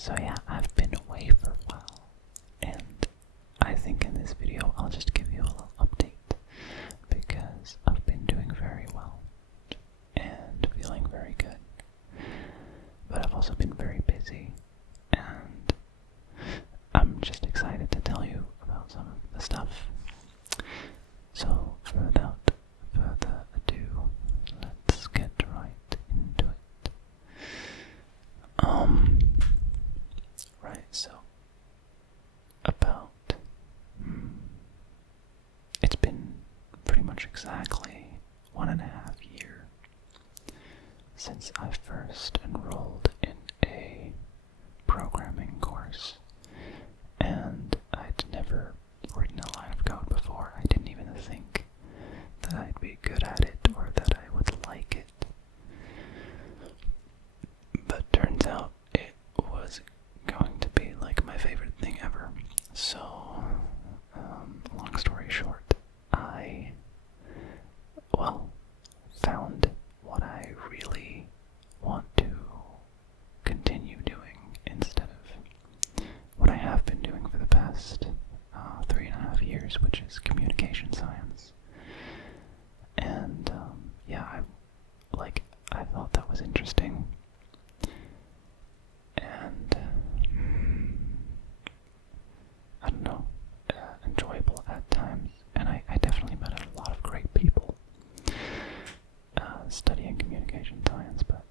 So yeah, I've been away for a while, and I think in this video I'll just give you a little update, because I've been doing very well, and feeling very good, but I've also been very busy, and I'm just excited to tell you about some of the stuff. So without further ado, let's get right into it. Right, so about it's been pretty much exactly 1.5 years since I first enrolled in a programming course, and I'd never written a line of code before. I didn't even think that I'd be good at it or that I would like it. But turns out it was going to be like my favorite thing ever. So, long story short, I, found what I really want to continue doing instead of what I have been doing for the past 3.5 years, which is communication science. And yeah, I thought that was interesting, and I don't know, enjoyable at times. And I definitely met a lot of great people studying communication science, but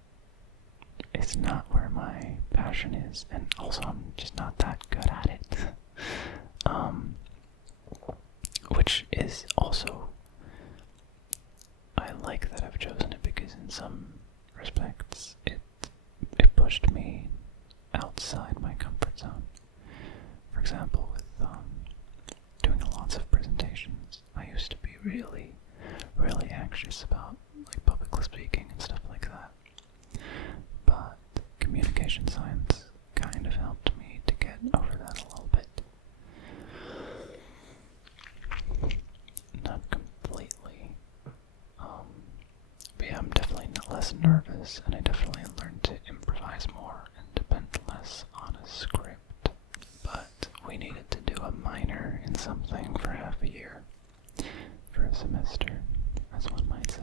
it's not where my passion is, and also I'm just not that good at it. Which is also, I like that I've chosen it, because in some respects it pushed me outside my comfort zone. For example, with doing lots of presentations, I used to be really, really anxious about public speaking and stuff like that. But communication science kind of helped me to get over that a little bit. Not completely. But yeah, I'm definitely less nervous, and I definitely learned to improvise more and depend less on a script. But we needed to do a minor in something for half a year, for a semester, as one might say.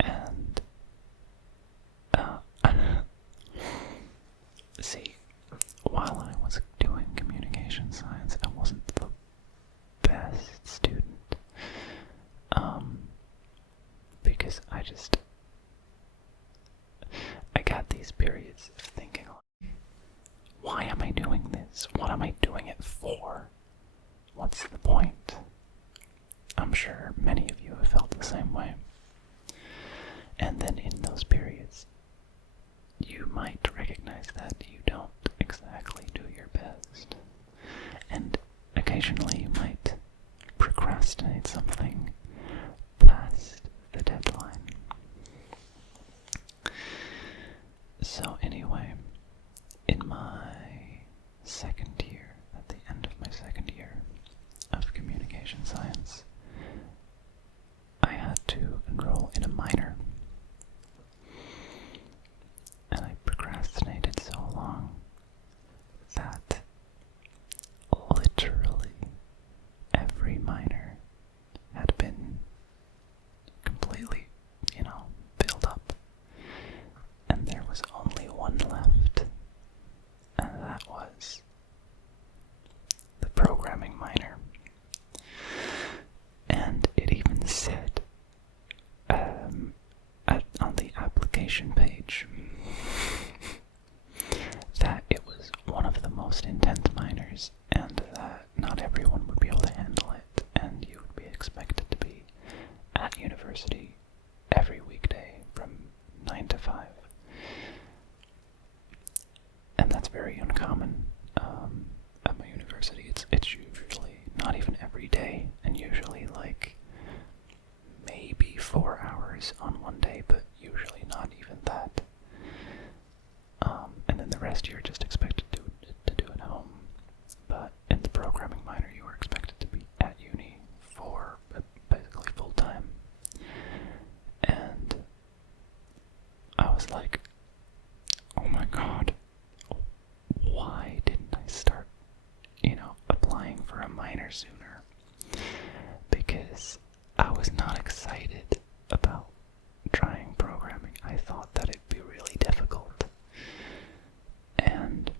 And see, while I was doing communication science, I wasn't the best student, because I got these periods of thinking, why am I doing this? What am I doing it for? What's the point? I'm sure many of you have felt the same way. And then in those periods, you might recognize that you don't exactly do your best. And occasionally you might procrastinate something past the deadline. So anyway, in my second year, at the end of my second year of communication science, I had to enroll in a minor. And I procrastinated so long that literally every minor had been completely, filled up. And there was only one left, and that was the programming minor. And it even said on the application page that it was one of the most intense minors, and that not everyone would be able to handle it, and you would be expected to be at university every weekday from 9 to 5. And that's very uncommon at my university. It's usually not even every day, and usually maybe 4 hours on one day, but usually not even that. And then the rest you're just expected to do at home. excited about trying programming. I thought that it'd be really difficult. And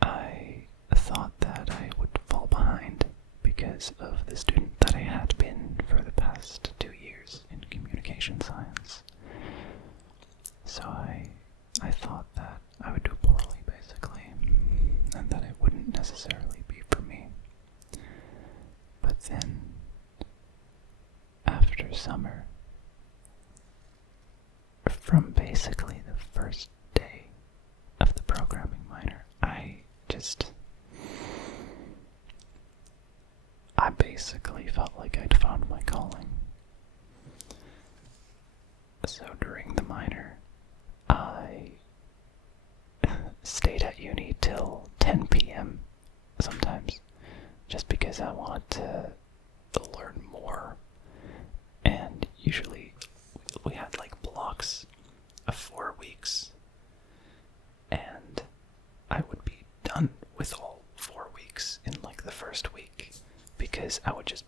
I thought that I would fall behind because of the student that I had been for the past 2 years in communication science. So I thought that I would do poorly, basically, and that it wouldn't necessarily be for me. But then, after summer, from basically the first day of the programming minor, I basically felt like I'd found my calling. So during the minor, I stayed at uni till 10 p.m. sometimes, just because I wanted to learn more. And usually we had like blocks of 4 weeks, and I would be done with all 4 weeks in like the first week, because I would just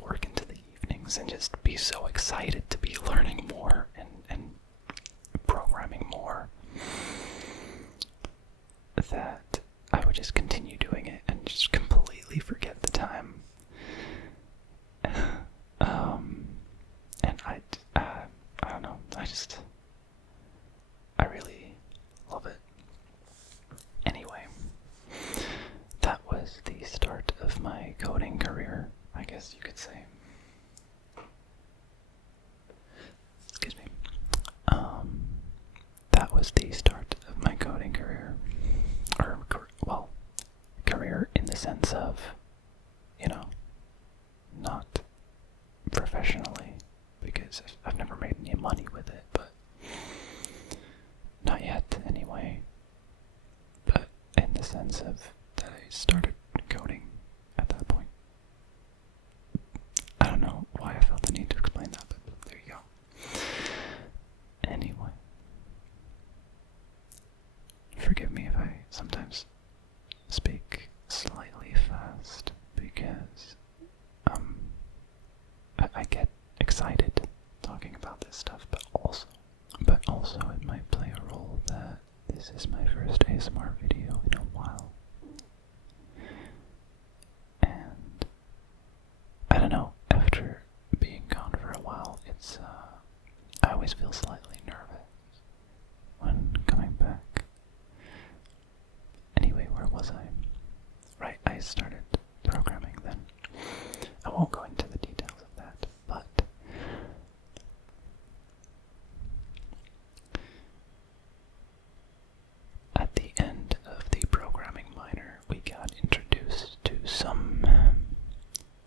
work into the evenings and just be so excited to be learning more and programming more that I would just continue doing it and just completely forget the time. And I don't know, I really love it. Anyway, that was the start of my coding career, I guess you could say. Excuse me. That was the start of my coding career. Career in the sense of, not professionally, because I've never made any money with it, but not yet anyway. But in the sense of that I started coding at that point. I don't know why I felt the need to explain that, but there you go. Anyway, forgive me if I sometimes speak slightly fast, because I get excited talking about this stuff, but also it might play a role that this is my first ASMR video in a while. And I don't know, after being gone for a while, I always feel slightly nervous when coming back. Anyway, where was I? Right, I started programming then. I won't go into the details of that, but at the end of the programming minor, we got introduced to some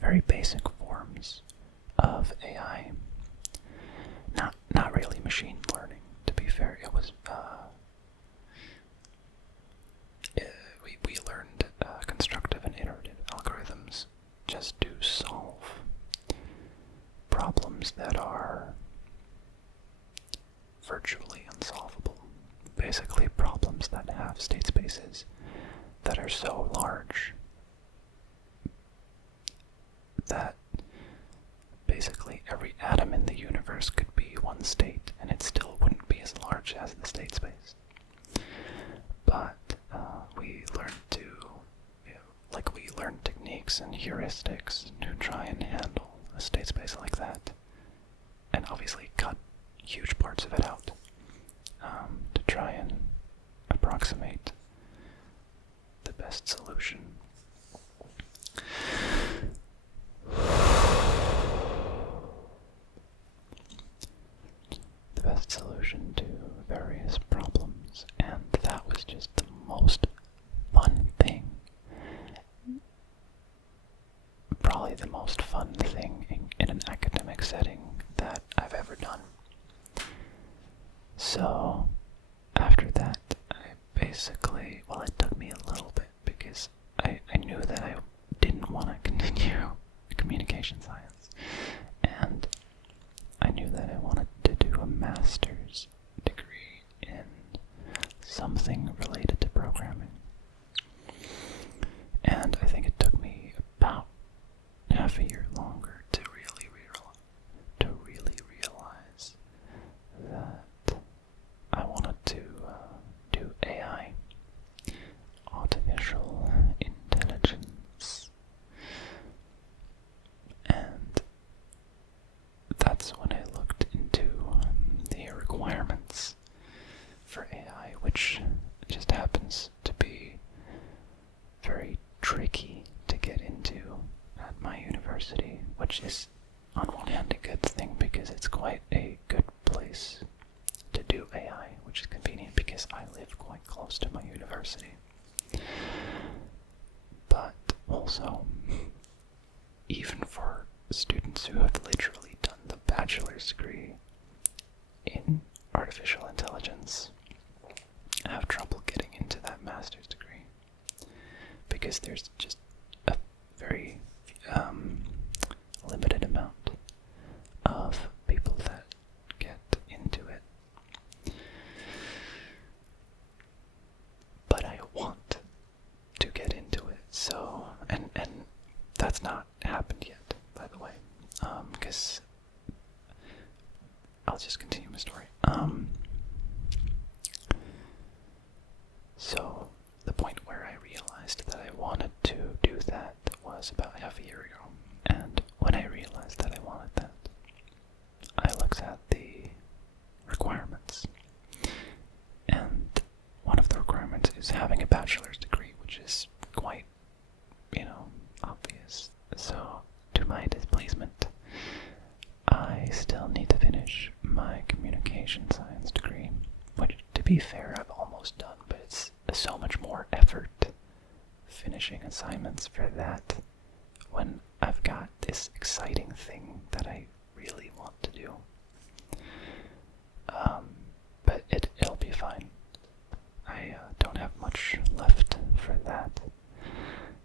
very basic forms of AI. Not really machine learning, to be fair. It was we learned constructive and iterative algorithms just to solve problems that are virtually unsolvable. Basically, problems that have state spaces that are so large that basically every atom in the universe could be one state, and it still wouldn't be as large as the state space. But we learned we learned techniques and heuristics to try and handle a state space like that, and obviously cut huge parts of it out to try and approximate the best solution. The best solution to various problems, and that was just the most fun thing. Probably the most fun thing in an academic setting that I've ever done. So, after that, I basically, it took me a little bit, because I knew that I didn't want to continue communication science, and I knew that I wanted to do a master's degree in something related to programming. And I think it took me about half a year longer to artificial intelligence have trouble getting into that master's degree because there's just a very limited amount of people that get into it. But I want to get into it, so and that's not happened yet, by the way, because I'll just continue my story. So the point where I realized that I wanted to do that was about half a year ago, and when I realized that I wanted that, I looked at the requirements, and one of the requirements is having a bachelor's degree, which is quite, obvious. So, to my displacement, I still need to finish my communication science degree, which, to be fair, I've almost done, but it's so much more effort finishing assignments for that when I've got this exciting thing that I really want to do. But it'll be fine. I don't have much left for that.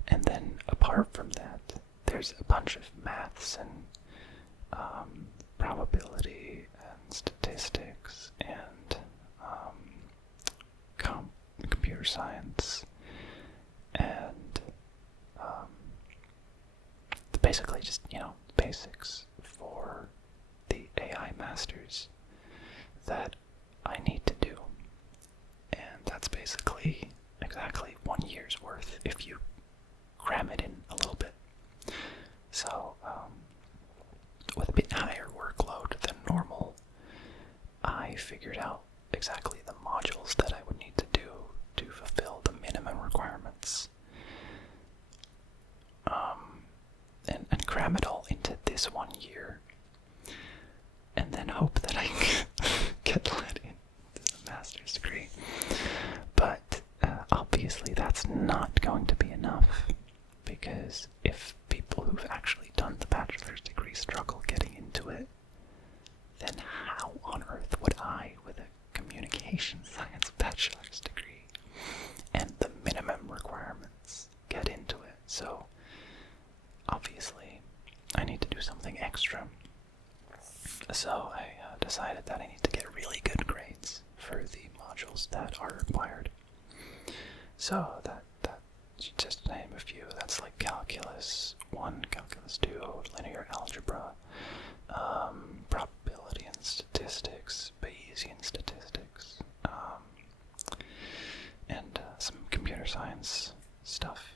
And then apart from that, there's a bunch of maths and probability and statistics and computer science and basically just, basics for the AI masters that I need to do. And that's basically exactly 1 year's worth if you cram it in a little bit. So, with a bit higher workload than normal, I figured out exactly the modules that I would need to do to fulfill the minimum requirements. And cram it all into this 1 year, and then hope that I can get let into the master's degree. But obviously that's not going to be enough, because if people who've actually done the bachelor's degree struggle getting into it, then how on earth would I, with a communication science bachelor's degree and the minimum requirements, get into it? So obviously I need to do something extra. So I decided that I need to get really good grades for the modules that are required. So that just to name a few, that's like Calculus 1, Calculus 2, Linear Algebra, Probability and Statistics, Bayesian Statistics, and some computer science stuff.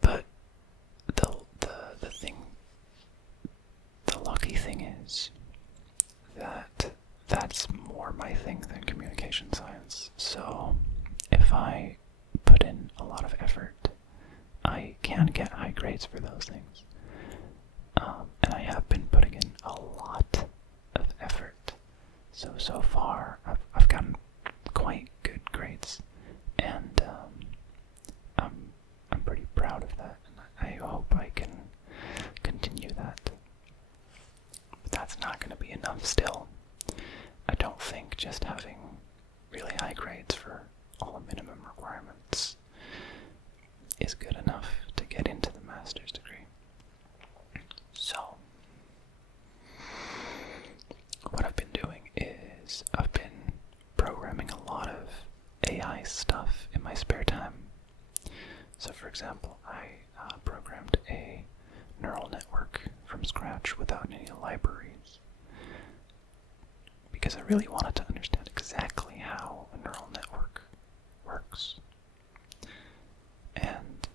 But the lucky thing is that that's more my thing than communication science. So if I put in a lot of effort, I can get high grades for those things. And I have been putting in a lot of effort. So far, I've gotten quite good grades, and I'm pretty proud of that, and I hope I can continue that. But that's not going to be enough still. I don't think just having really high grades for all the minimum requirements is good enough to get into the master's degree. So, what I've been doing is I've been programming a lot of AI stuff in my spare time. So, for example, I programmed a neural network from scratch without any libraries, because I really wanted to understand exactly how a neural network works. And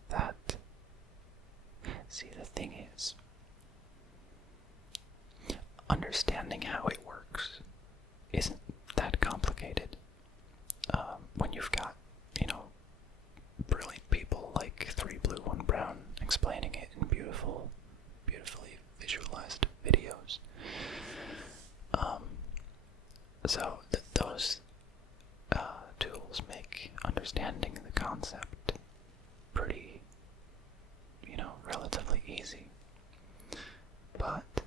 the thing is, understanding how it works isn't that complicated. When you've got, brilliant people like 3 Blue 1 Brown explaining it in beautifully visualized videos. So those tools make understanding the concept pretty, relatively easy. But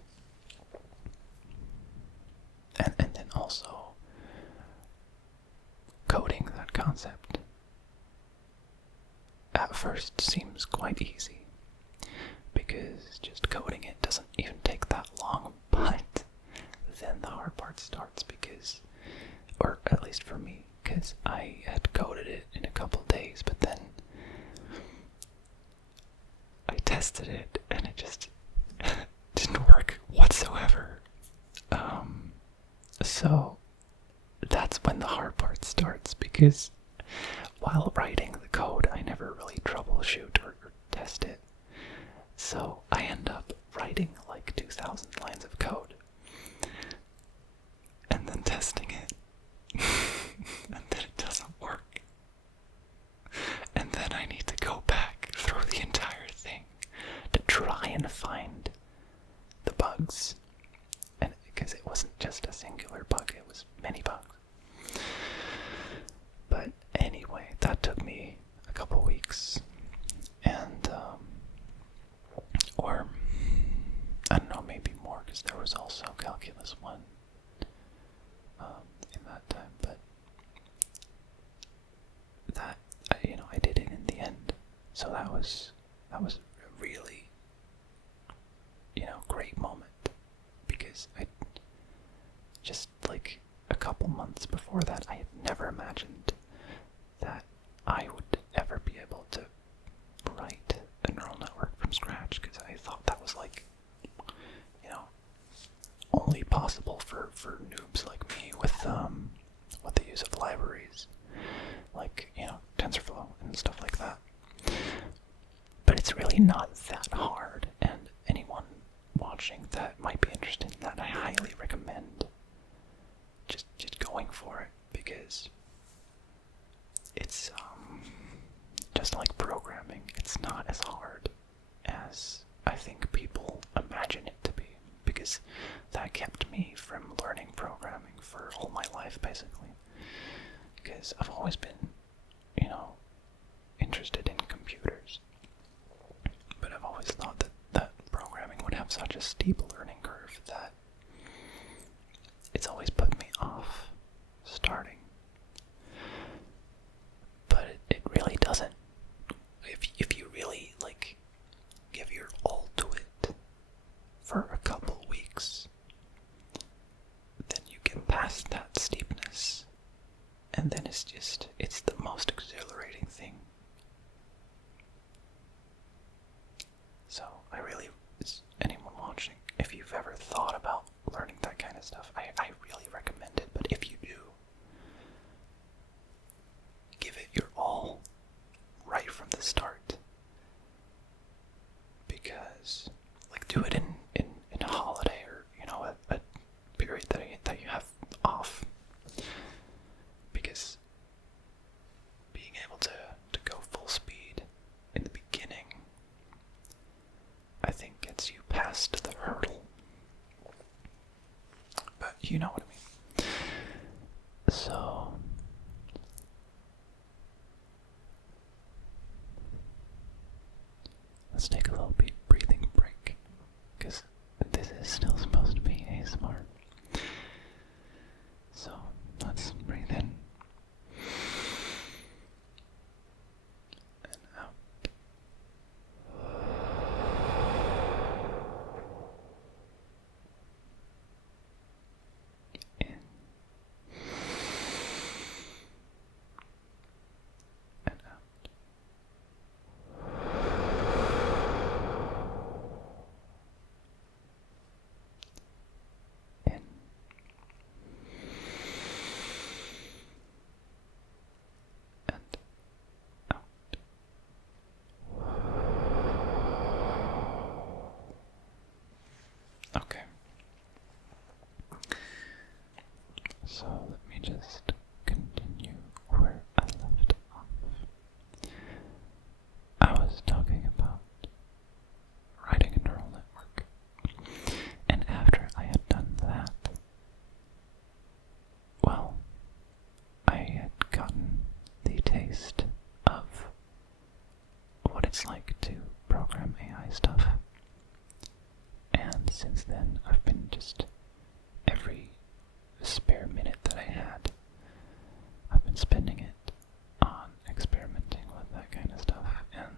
first seems quite easy, because just coding it doesn't even take that long, but then the hard part starts because, or at least for me, because I had coded it in a couple days, but then I tested it and it just didn't work whatsoever. So that's when the hard part starts, because while writing the code, I never really troubleshoot or test it. So I end up writing like 2,000 lines of code and then testing it. And then it doesn't work. And then I need to go back through the entire thing to try and find the bugs. And because it wasn't just a singular bug, it was many bugs. But anyway, that took me a couple weeks. And, or, I don't know, maybe more, because there was also Calculus 1 in that time, but that, I did it in the end. So that was a really, great moment, because I just, like, a couple months before that, I had never imagined that I would ever be able to write a neural network from scratch, because I thought that was, like, only possible for noobs like me with the use of libraries, like, TensorFlow and stuff like that. But it's really not that hard, and anyone watching that might be interested in that, I highly recommend just going for it, because it's just like programming. It's not as hard as I think people imagine it to be, because that kept me from learning programming for all my life, basically. Because I've always been, interested in computers, but I've always thought that programming would have such a steep learning curve that it's always put me off starting. But it really doesn't. If you really, like, give your all to it for a couple weeks, then you get past that steepness, and then it's the most exhilarating thing. So anyone watching, if you've ever thought about learning that kind of stuff, I really recommend it. But if you do, give it your all right from the start, because, like, do it in a holiday, or a period that you have off, because being able to go full speed in the beginning, I think, gets you past the hurdle. But you know what I mean. So let's take a little breathing break, because this is still supposed to be ASMR. So let's breathe in and out. In and out. In and out. Okay. So let me just continue where I left off. I was talking about writing a neural network. And after I had done that, well, I had gotten the taste of what it's like to program AI stuff. And since then, I've been just every spare minute that I had, I've been spending it on experimenting with that kind of stuff. And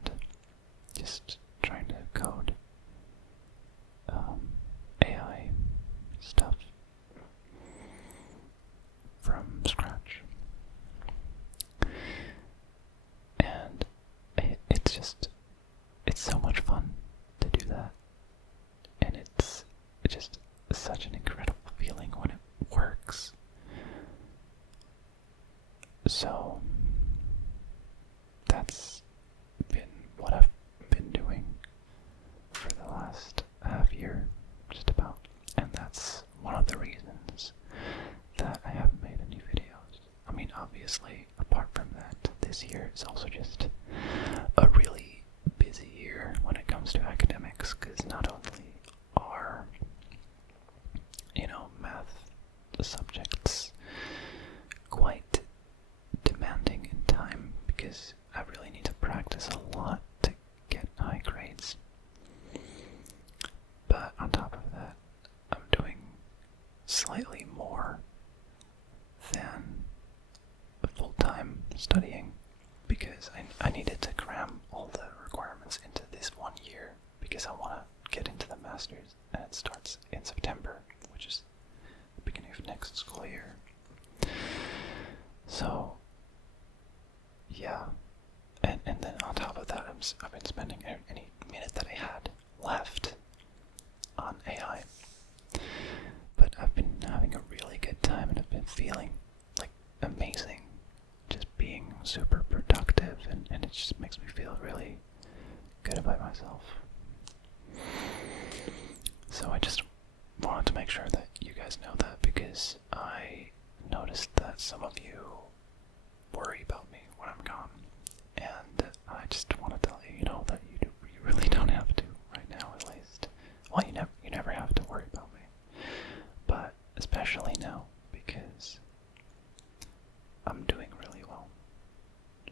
just such an incredible feeling when it works. So that's been what I've been doing for the last half year, just about. And that's one of the reasons that I haven't made any videos. I mean, obviously, apart from that, this year is also just a really busy year when it comes to academics, because not only are, math subjects quite demanding in time, because I really need to practice a lot to get high grades. But on top of that, I'm doing slightly more than full-time studying, because I needed to cram all the requirements into this 1 year, because I want to get into the master's, and it starts in September, which is the beginning of next school year. So, yeah, and then on top of that, I've been spending any minute that I had left on AI. But I've been having a really good time, and I've been feeling like amazing, just being super productive, and it just makes me feel really good about myself. So I just wanted to make sure that you guys know that, because I noticed that some of you worry about me when I'm gone, and I just want to tell you, that you really don't have to right now, at least. Well, you never have to worry about me, but especially now, because I'm doing really well,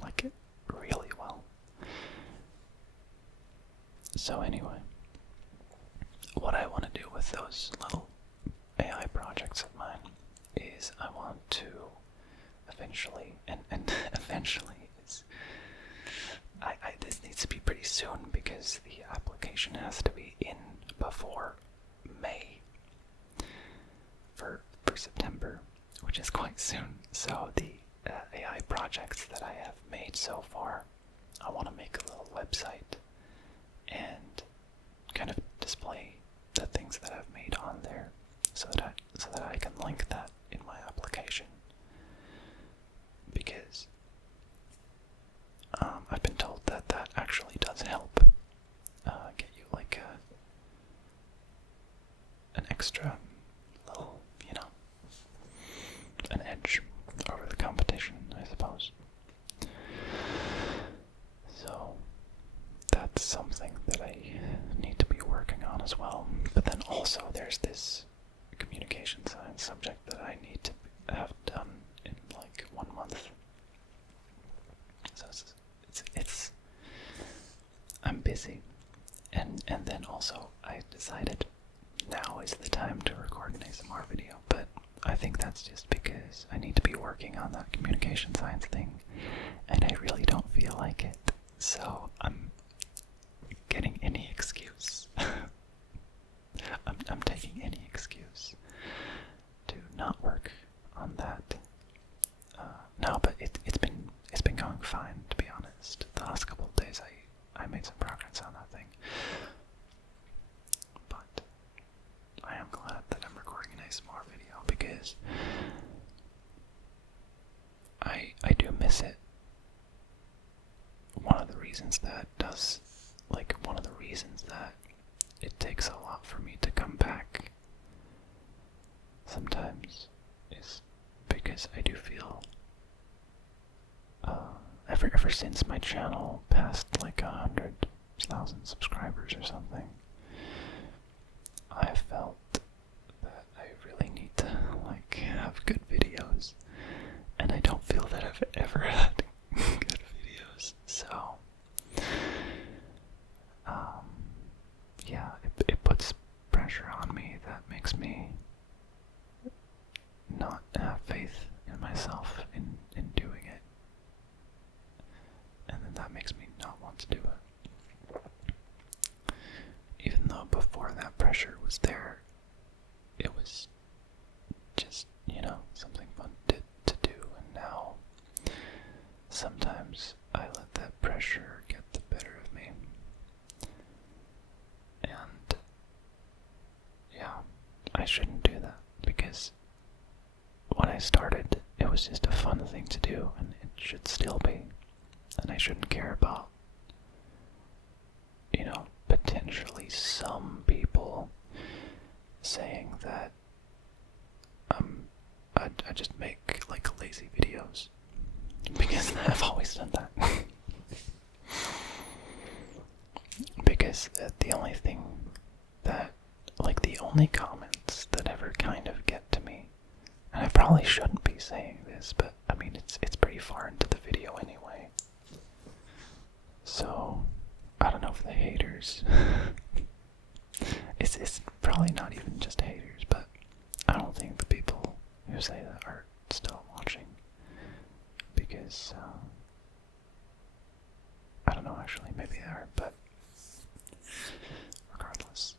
like it really well. So anyway, what I want to do with those little AI projects of mine is I want to eventually, and eventually is, this needs to be pretty soon, because the application has to be in before May for September, which is quite soon. So the AI projects that I have made so far, I want to make a little website and kind of display the things that I've made on there, so that I can link that in my application, because I've been told that that actually does help get you like an extra little, an edge over the competition, I suppose. So that's something that I need to be working on as well. But then also there's this communication science subject that I need to have done in like 1 month. So it's I'm busy, and then also I decided now is the time to record an ASMR video, but I think that's just because I need to be working on that communication science thing, and I really don't feel like it, so I'm getting any excuse. I'm taking any excuse to not work on that. No, but it's been going fine, to be honest. The last couple of days I made some progress on that thing. But I am glad that I'm recording an ASMR video, because I do miss it. One of the reasons that it takes a lot for me to come back sometimes is because I do feel ever since my channel passed like 100,000 subscribers or something, I felt that I really need to have good videos, and I don't feel that I've ever had good videos. So yeah, it puts pressure on me that makes me not have faith in myself in doing it, and then that makes me not want to do it, shouldn't do that, because when I started, it was just a fun thing to do, and it should still be. And I shouldn't care about, potentially some people saying that I just make like lazy videos, because I've always done that. Because the only thing that, like, the only comments that ever kind of get to me, and I probably shouldn't be saying this, but I mean it's pretty far into the video anyway, so I don't know if the haters it's probably not even just haters, but I don't think the people who say that are still watching, because I don't know, actually, maybe they are, but regardless,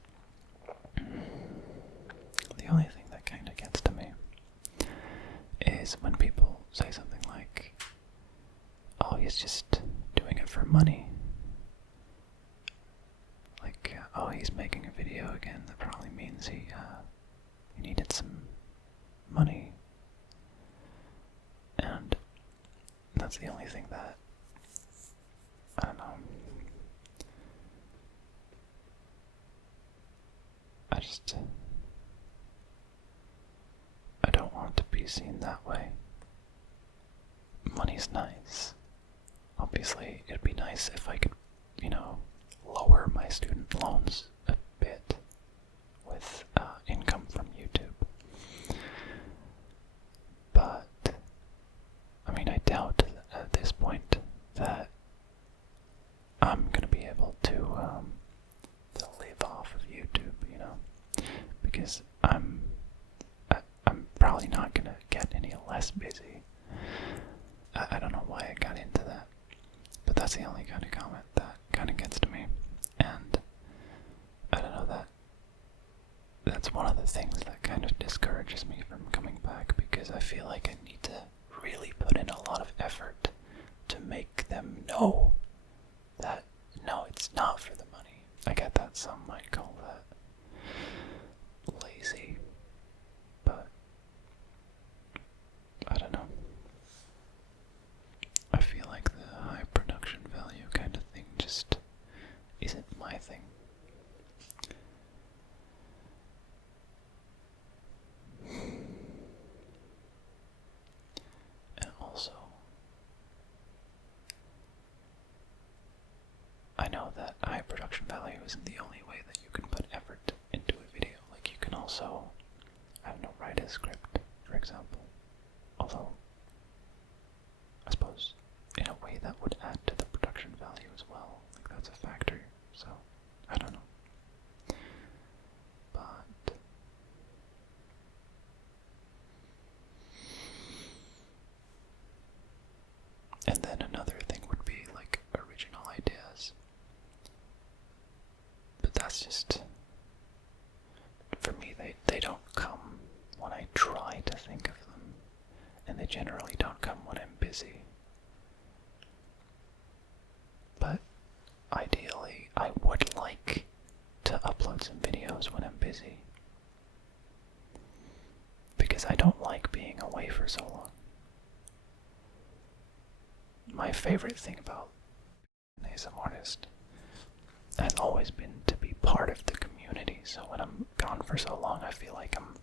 the only thing that kind of gets to me is when people say something like, oh, he's just doing it for money. Like, oh, he's making a video again. That probably means he needed some money. And that's the only thing that, I don't know, I don't want to be seen that way. Money's nice. Obviously, it'd be nice if I could, lower my student loans a bit with income from YouTube. But, I mean, I doubt at this point that I'm gonna be able to live off of YouTube, because I'm probably not gonna get any less busy. I don't know why I got into that, but that's the only kind of comment that kind of gets to me, and I don't know, that's one of the things that kind of discourages me from coming back, because I feel like I need to really put in a lot of effort to make them know that, no, it's not for the money. I get that some might call that lazy, but I don't know. I feel like the high production value kind of thing just isn't my thing. And also, I know that high production value isn't the only way that you can put effort into a video. Like, you can also, I don't know, write a script, for example. Although, I suppose, in a way that would add to the production value as well. Like, that's a factor, so, I don't know. But and then another thing would be, like, original ideas. But that's just, for me, they don't come when I try to think of them, and they generally don't come when I'm busy. But ideally, I would like to upload some videos when I'm busy, because I don't like being away for so long. My favorite thing about being an ASMR artist has always been to be part of the community. So when I'm gone for so long, I feel like I'm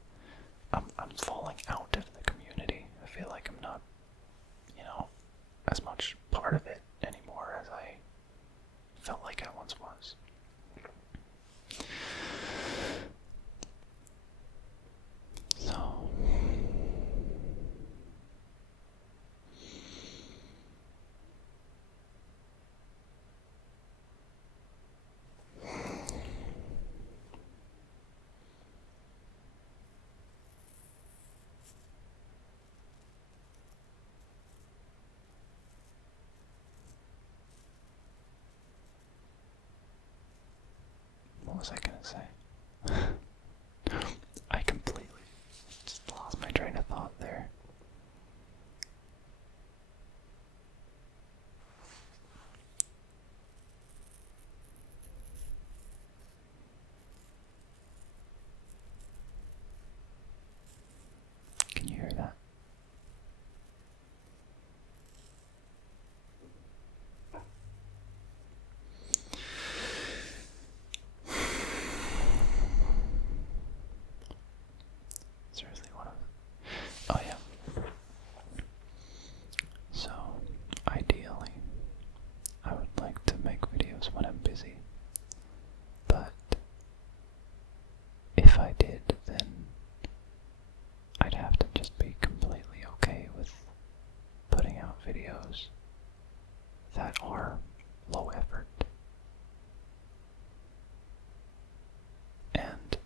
falling out of the community. I feel like I'm not, as much part of it anymore as I felt like I once was. So, what was I gonna say? I completely just lost my train of thought there. if I did, then I'd have to just be completely okay with putting out videos that are low effort. And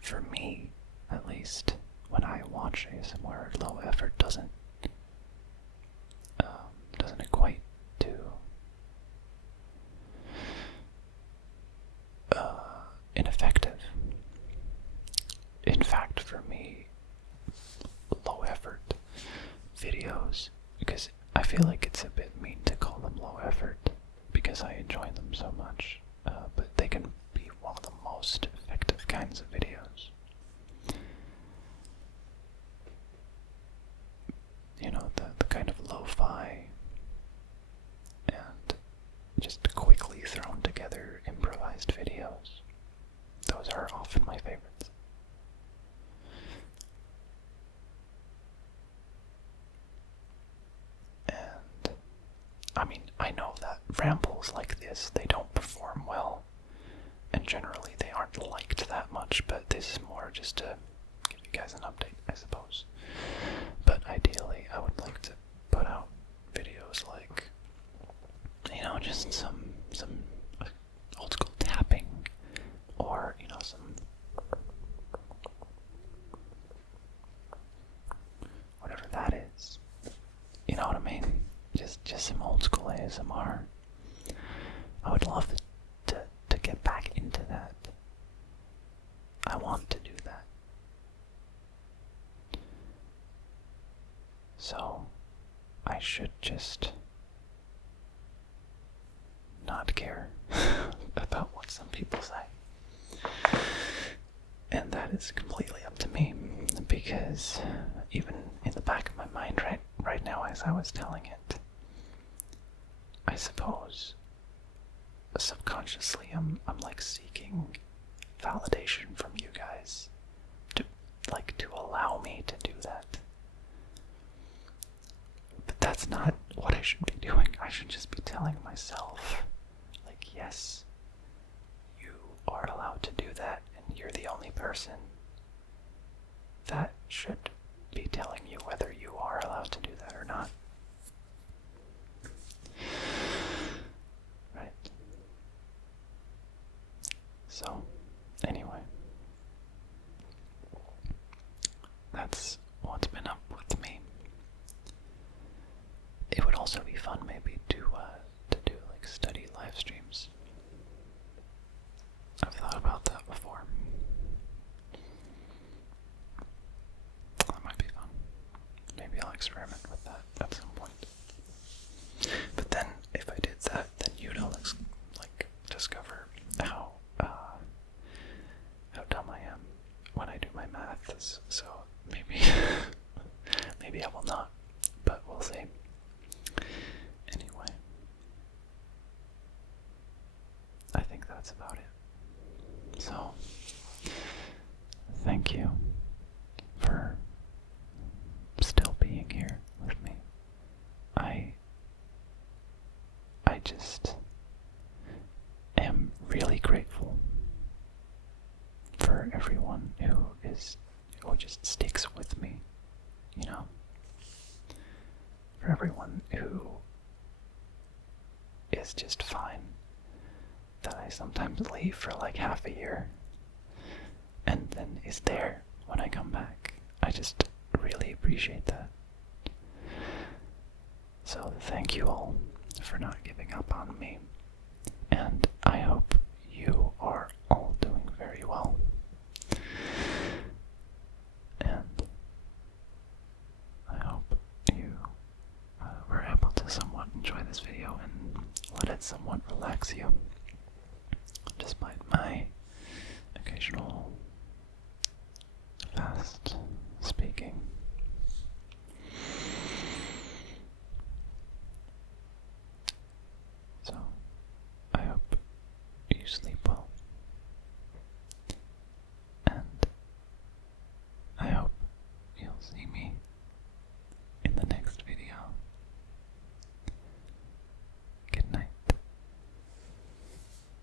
for me, at least, when I watch ASMR, low effort doesn't equate to ineffective. In fact, for me, low effort videos, because I feel like it's a bit mean to call them low effort because I enjoy them so much, but they can be one of the most effective kinds of videos. You know, the kind of lo-fi and just quickly thrown together improvised videos. Those are often my favorites. And I mean, I know that rambles like this, they don't perform well, and generally they aren't liked that much, but this is more just to give you guys an update, I suppose. But ideally, I would like to put out videos like, you know, just some old school tapping, or, you know, some whatever that is. You know what I mean? Just some old school ASMR. I would love to get back into that. I want to do that. So, I should just not care about what some people say. And that is completely up to me, because even in the back of my mind right now as I was telling it, I suppose subconsciously I'm like seeking validation from you guys to allow me to do that. But that's not what I should be doing. I should just be telling myself, like, yes, you are allowed to do that, and you're the only person that should be telling you whether you are allowed to do that or not. Right? So, anyway, that's what's been up with me. It would also be fun maybe to do like study live streams. I've thought about that before. That might be fun. Maybe I'll experiment with that at some point. But then, if I did that, then you'd all discover how dumb I am when I do my maths. So maybe maybe I will not, but we'll see. Anyway, I think that's about it. So, thank you for still being here with me. I just am really grateful for everyone who just sticks with me, you know? For everyone who is just fine that I sometimes leave for like half a year and then is there when I come back. I just really appreciate that. So thank you all for not giving up on me, and I hope you are all doing very well. And I hope you were able to somewhat enjoy this video and let it somewhat relax you, despite my occasional fast speaking. So, I hope you sleep well, and I hope you'll see me